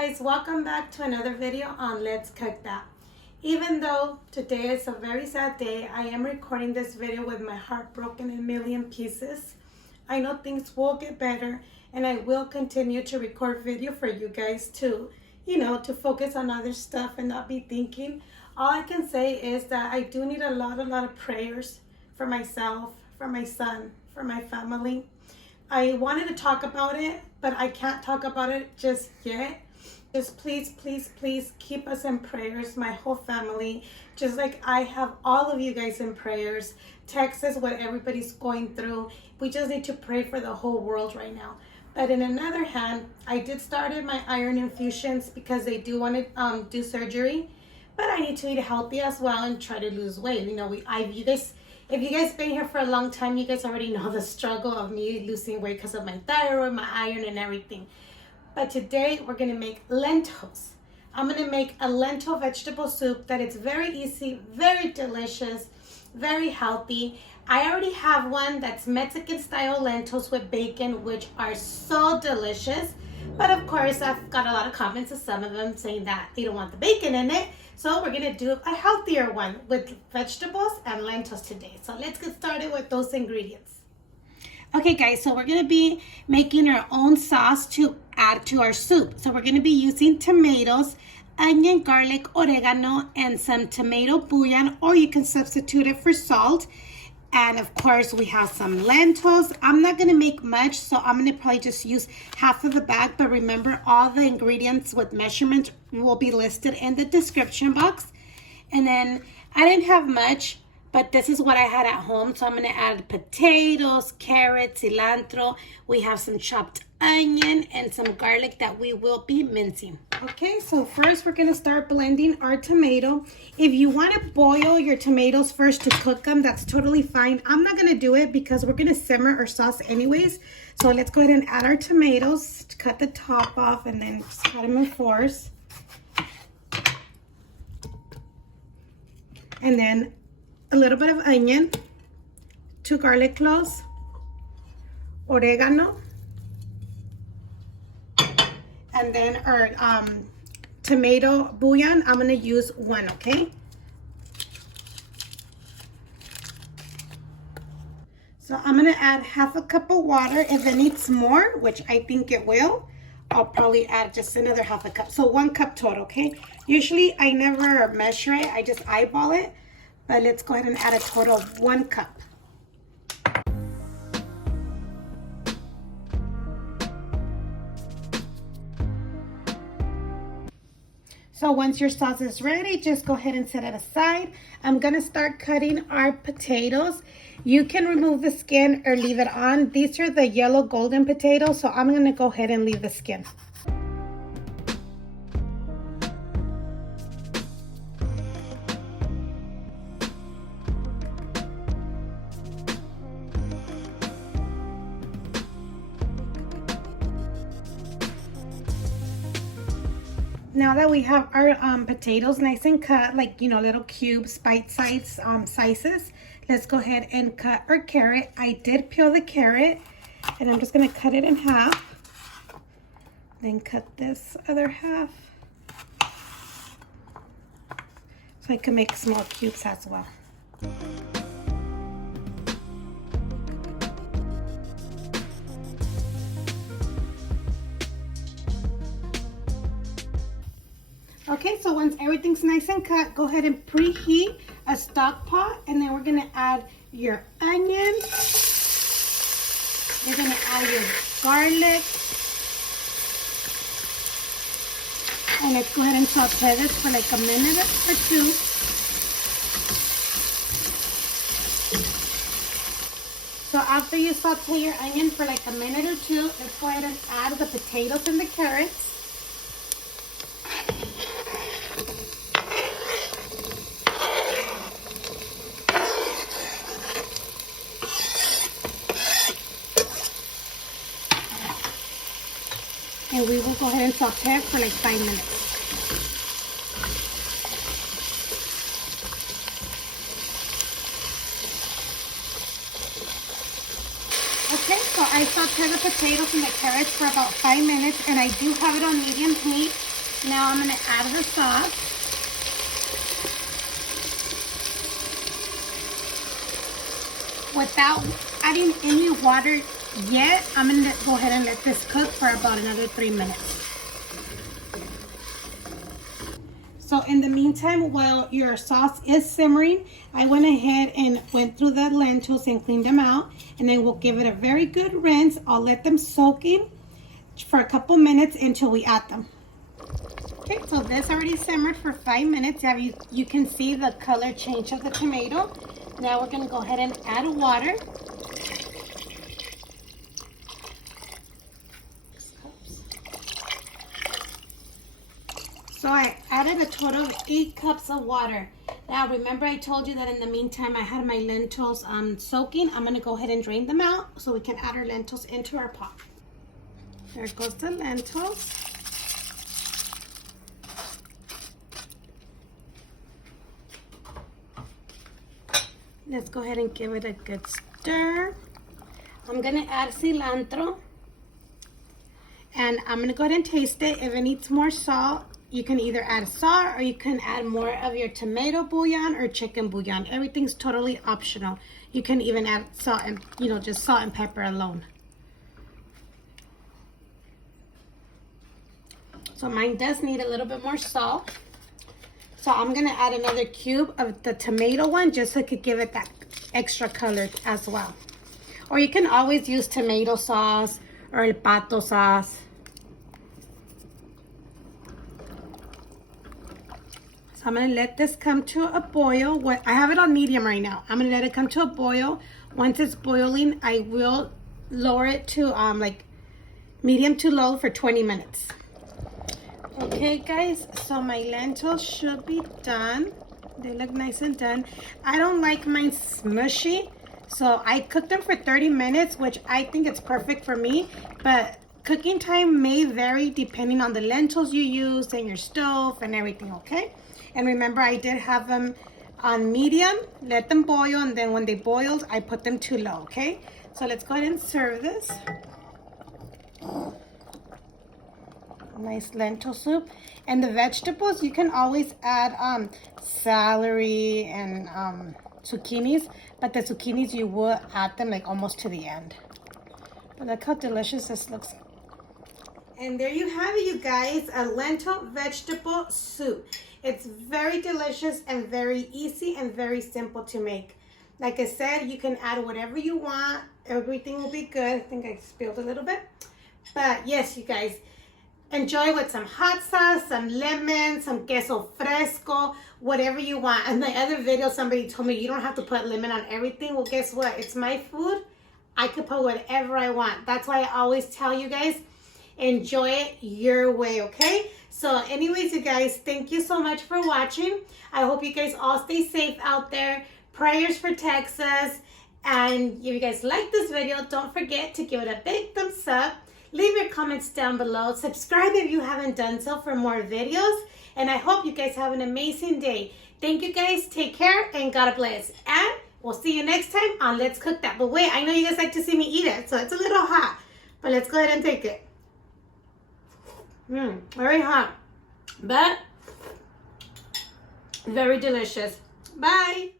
guys, welcome back to another video on Let's Cook That. Even though today is a very sad day, I am recording this video with my heart broken in a million pieces. I know things will get better and I will continue to record video for you guys to, to focus on other stuff and not be thinking. All I can say is that I do need a lot of prayers for myself, for my son, for my family. I wanted to talk about it, but I can't talk about it just yet. Just please keep us in prayers, my whole family, just like I have all of you guys in prayers. Text us what everybody's going through. We just need to pray for the whole world right now. But in another hand, I did started my iron infusions because they do want to do surgery, but I need to eat healthy as well and try to lose weight. If you guys been here for a long time, you guys already know the struggle of me losing weight because of my thyroid, my iron, and everything. But today we're gonna make lentils. I'm gonna make a lentil vegetable soup that is very easy, very delicious, very healthy. I already have one that's Mexican style lentils with bacon, which are so delicious. But of course, I've got a lot of comments of some of them saying that they don't want the bacon in it. So we're gonna do a healthier one with vegetables and lentils today. So let's get started with those ingredients. Okay guys, so we're gonna be making our own sauce to add to our soup. So we're gonna be using tomatoes, onion, garlic, oregano, and some tomato bouillon, or you can substitute it for salt. And of course we have some lentils. I'm not gonna make much, so I'm gonna probably just use half of the bag, but remember all the ingredients with measurements will be listed in the description box. And then I didn't have much, but this is what I had at home. So I'm gonna add potatoes, carrots, cilantro. We have some chopped onion and some garlic that we will be mincing. Okay, so first we're gonna start blending our tomato. If you wanna boil your tomatoes first to cook them, that's totally fine. I'm not gonna do it because we're gonna simmer our sauce anyways. So let's go ahead and add our tomatoes, cut the top off and then just cut them in fours. And then a little bit of onion, 2 garlic cloves, oregano, and then our tomato bouillon. I'm gonna use 1, okay? So I'm gonna add half a cup of water. If it needs more, which I think it will, I'll probably add just another half a cup. So 1 cup total, okay? Usually I never measure it, I just eyeball it. But let's go ahead and add a total of 1 cup. So once your sauce is ready, just go ahead and set it aside. I'm gonna start cutting our potatoes. You can remove the skin or leave it on. These are the yellow golden potatoes, so I'm gonna go ahead and leave the skin. Now that we have our potatoes nice and cut, like, little cubes, bite-sized sizes, let's go ahead and cut our carrot. I did peel the carrot, and I'm just going to cut it in half. Then cut this other half, so I can make small cubes as well. Okay, so once everything's nice and cut, go ahead and preheat a stock pot, and then we're gonna add your onion. You're gonna add your garlic. And let's go ahead and saute this for like a minute or 2. So after you saute your onion for like a minute or 2, let's go ahead and add the potatoes and the carrots. And we will go ahead and saute it for like 5 minutes. Okay, so I sauteed the potatoes and the carrots for about 5 minutes, and I do have it on medium heat. Now I'm going to add the sauce. Without adding any water yet, I'm going to go ahead and let this cook for about another 3 minutes. So in the meantime, while your sauce is simmering, I went ahead and went through the lentils and cleaned them out. And then we'll give it a very good rinse. I'll let them soak in for a couple minutes until we add them. Okay, so this already simmered for 5 minutes. You can see the color change of the tomato. Now we're going to go ahead and add water. So I added a total of 8 cups of water. Now remember I told you that in the meantime I had my lentils soaking. I'm going to go ahead and drain them out so we can add our lentils into our pot. There goes the lentils. Let's go ahead and give it a good stir. I'm going to add cilantro. And I'm going to go ahead and taste it. If it needs more salt, you can either add salt or you can add more of your tomato bouillon or chicken bouillon. Everything's totally optional. You can even add salt and, just salt and pepper alone. So mine does need a little bit more salt. So I'm going to add another cube of the tomato one just so it could give it that extra color as well. Or you can always use tomato sauce or el pato sauce. So I'm going to let this come to a boil. I have it on medium right now. I'm going to let it come to a boil. Once it's boiling, I will lower it to like medium to low for 20 minutes. Okay guys, so my lentils should be done. They look nice and done. I don't like mine smushy, so I cooked them for 30 minutes, which I think it's perfect for me. But cooking time may vary depending on the lentils you use and your stove and everything, okay? And remember, I did have them on medium, let them boil, and then when they boiled, I put them to low, okay? So let's go ahead and serve this. Nice lentil soup. And the vegetables, you can always add celery and zucchinis, but the zucchinis you will add them like almost to the end. But look how delicious this looks. And there you have it, you guys, a lentil vegetable soup. It's very delicious and very easy and very simple to make. Like I said, you can add whatever you want. Everything will be good. I think I spilled a little bit. But yes, you guys, enjoy with some hot sauce, some lemon, some queso fresco, whatever you want. In my other video, somebody told me you don't have to put lemon on everything. Well, guess what? It's my food. I could put whatever I want. That's why I always tell you guys, enjoy it your way, okay? So anyways, you guys, thank you so much for watching. I hope you guys all stay safe out there. Prayers for Texas. And if you guys like this video, don't forget to give it a big thumbs up. Leave your comments down below. Subscribe if you haven't done so for more videos. And I hope you guys have an amazing day. Thank you guys. Take care and God bless. And we'll see you next time on Let's Cook That. But wait, I know you guys like to see me eat it, so it's a little hot. But let's go ahead and take it. Very hot, but very delicious. Bye.